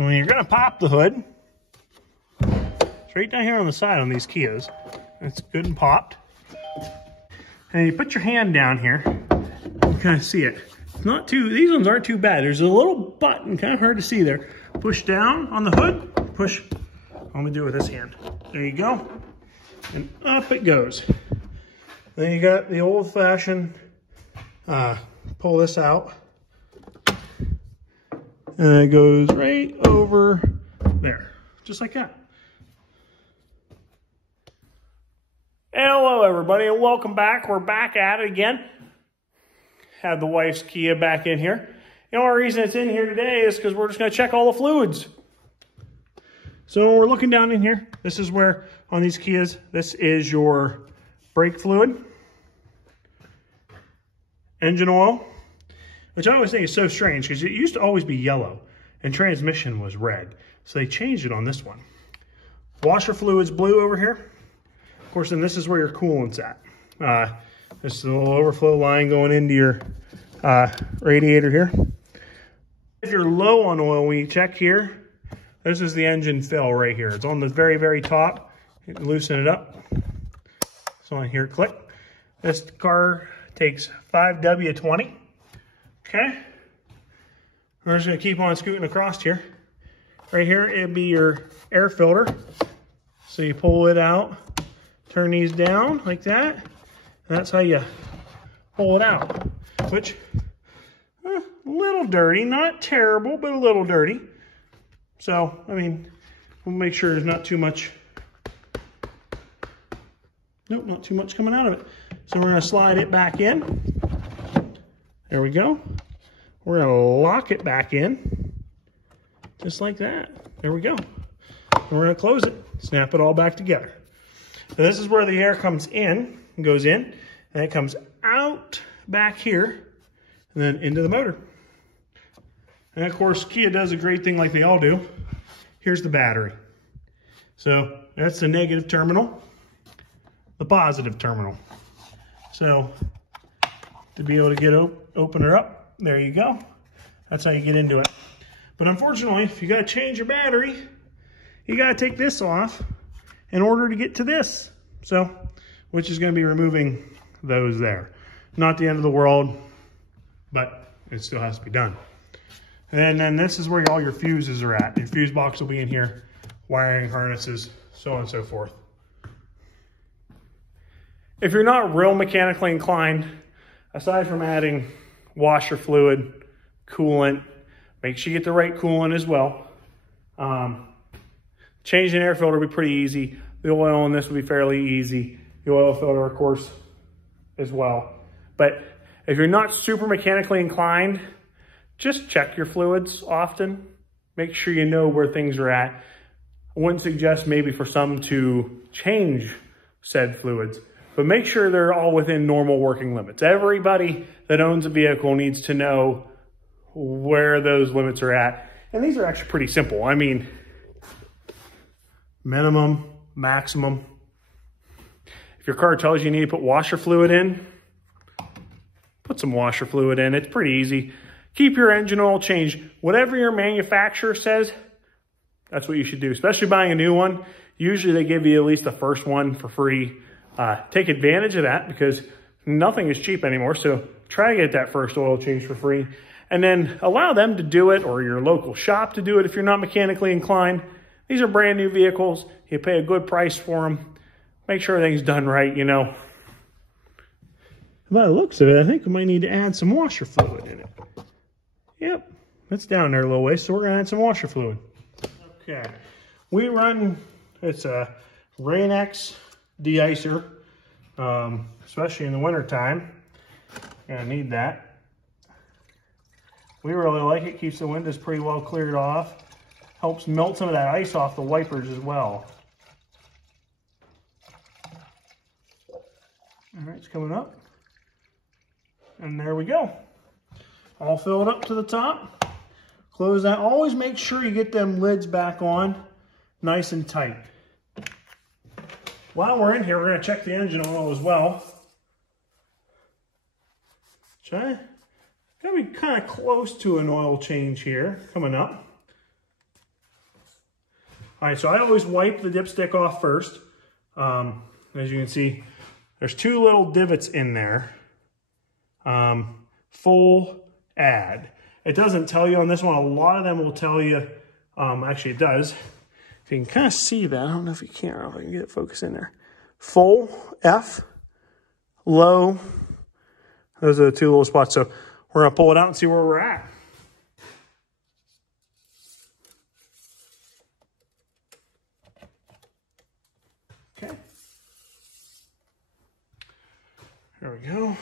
So when you're gonna pop the hood, it's right down here on the side on these Kias. It's good and popped. And you put your hand down here, you kind of see it. It's not too, these ones aren't too bad. There's a little button, kind of hard to see there. Push down on the hood, push. I'm gonna do it with this hand. There you go. And up it goes. Then you got the old fashioned, pull this out. And it goes right over there, just like that. Hello everybody and welcome back. We're back at it again. Have the wife's Kia back in here. The only reason it's in here today is because we're just going to check all the fluids. So when we're looking down in here, this is where on these Kias, this is your brake fluid, engine oil, which I always think is so strange because it used to always be yellow and transmission was red. So they changed it on this one. Washer fluid's blue over here. Of course, then this is where your coolant's at. This is a little overflow line going into your radiator here. If you're low on oil, when you check here, this is the engine fill right here. It's on the very, very top. You can loosen it up. So on here, click. This car takes 5W20. Okay. We're just gonna keep on scooting across here. Right here, it'd be your air filter. So you pull it out, turn these down like that. And that's how you pull it out. Which, a little dirty, not terrible, but a little dirty. So, I mean, we'll make sure there's not too much, nope, not too much coming out of it. So we're gonna slide it back in. There we go. We're gonna lock it back in, just like that. There we go. And we're gonna close it, snap it all back together. So this is where the air comes in, and goes in, and it comes out back here, and then into the motor. And of course, Kia does a great thing like they all do. Here's the battery. So that's the negative terminal, the positive terminal. So to be able to get open her up, there you go. That's how you get into it. But unfortunately, if you gotta change your battery, you gotta take this off in order to get to this. So, which is gonna be removing those there. Not the end of the world, but it still has to be done. And then this is where all your fuses are at. Your fuse box will be in here, wiring harnesses, so on and so forth. If you're not real mechanically inclined, aside from adding washer fluid, coolant, make sure you get the right coolant as well. Changing air filter will be pretty easy. The oil in this will be fairly easy. The oil filter, of course, as well. But if you're not super mechanically inclined, just check your fluids often. Make sure you know where things are at. I wouldn't suggest maybe for some to change said fluids, but make sure they're all within normal working limits. Everybody that owns a vehicle needs to know where those limits are at. And these are actually pretty simple. I mean, minimum, maximum. If your car tells you you need to put washer fluid in, put some washer fluid in. It's pretty easy. Keep your engine oil changed. Whatever your manufacturer says, that's what you should do. Especially buying a new one. Usually they give you at least the first one for free. Take advantage of that because nothing is cheap anymore. So try to get that first oil change for free. And then allow them to do it, or your local shop to do it if you're not mechanically inclined. These are brand new vehicles. You pay a good price for them. Make sure everything's done right, you know. By the looks of it, I think we might need to add some washer fluid in it. Yep, it's down there a little way, so we're gonna add some washer fluid. Okay, we run, it's a Rain-X de-icer, especially in the winter time. Gonna need that. We really like it, keeps the windows pretty well cleared off. Helps melt some of that ice off the wipers as well. All right, it's coming up. And there we go. All filled up to the top. Close that. Always make sure you get them lids back on nice and tight. While we're in here, we're going to check the engine oil as well. Got to be kind of close to an oil change here coming up. All right, so I always wipe the dipstick off first. As you can see, there's 2 little divots in there. Full add. It doesn't tell you on this one. A lot of them will tell you, actually it does. If you can kind of see that, I don't know if you can, or if I can get it focused in there. Full, F, low, those are the 2 little spots. So we're gonna pull it out and see where we're at. Okay. There we go.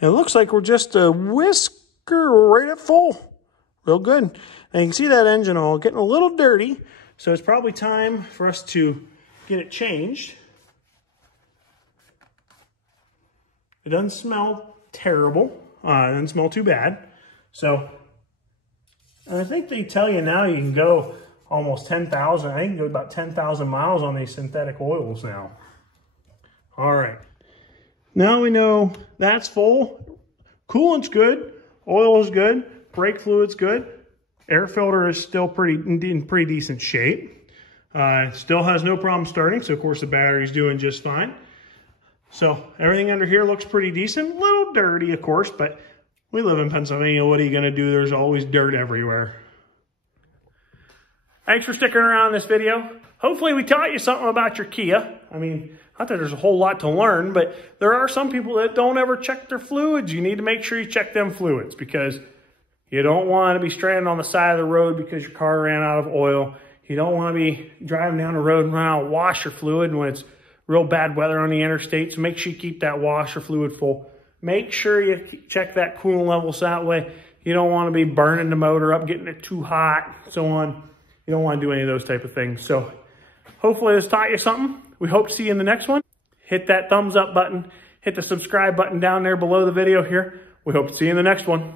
It looks like we're just a whisker right at full. Real good. And you can see that engine oil getting a little dirty. So it's probably time for us to get it changed. It doesn't smell terrible. It doesn't smell too bad. So, and I think they tell you now you can go almost 10,000. I can go about 10,000 miles on these synthetic oils now. All right. Now we know that's full. Coolant's good. Oil is good. Brake fluid's good. Air filter is still in pretty decent shape. Still has no problem starting. So of course the battery's doing just fine. So everything under here looks pretty decent. A little dirty, of course, but we live in Pennsylvania. What are you going to do? There's always dirt everywhere. Thanks for sticking around in this video. Hopefully we taught you something about your Kia. I mean, not that there's a whole lot to learn, but there are some people that don't ever check their fluids. You need to make sure you check them fluids because you don't want to be stranded on the side of the road because your car ran out of oil. You don't want to be driving down the road and run out of washer fluid when it's real bad weather on the interstate. So make sure you keep that washer fluid full. Make sure you check that coolant levels that way. You don't want to be burning the motor up, getting it too hot, so on. You don't want to do any of those type of things. So hopefully this taught you something. We hope to see you in the next one. Hit that thumbs up button. Hit the subscribe button down there below the video here. We hope to see you in the next one.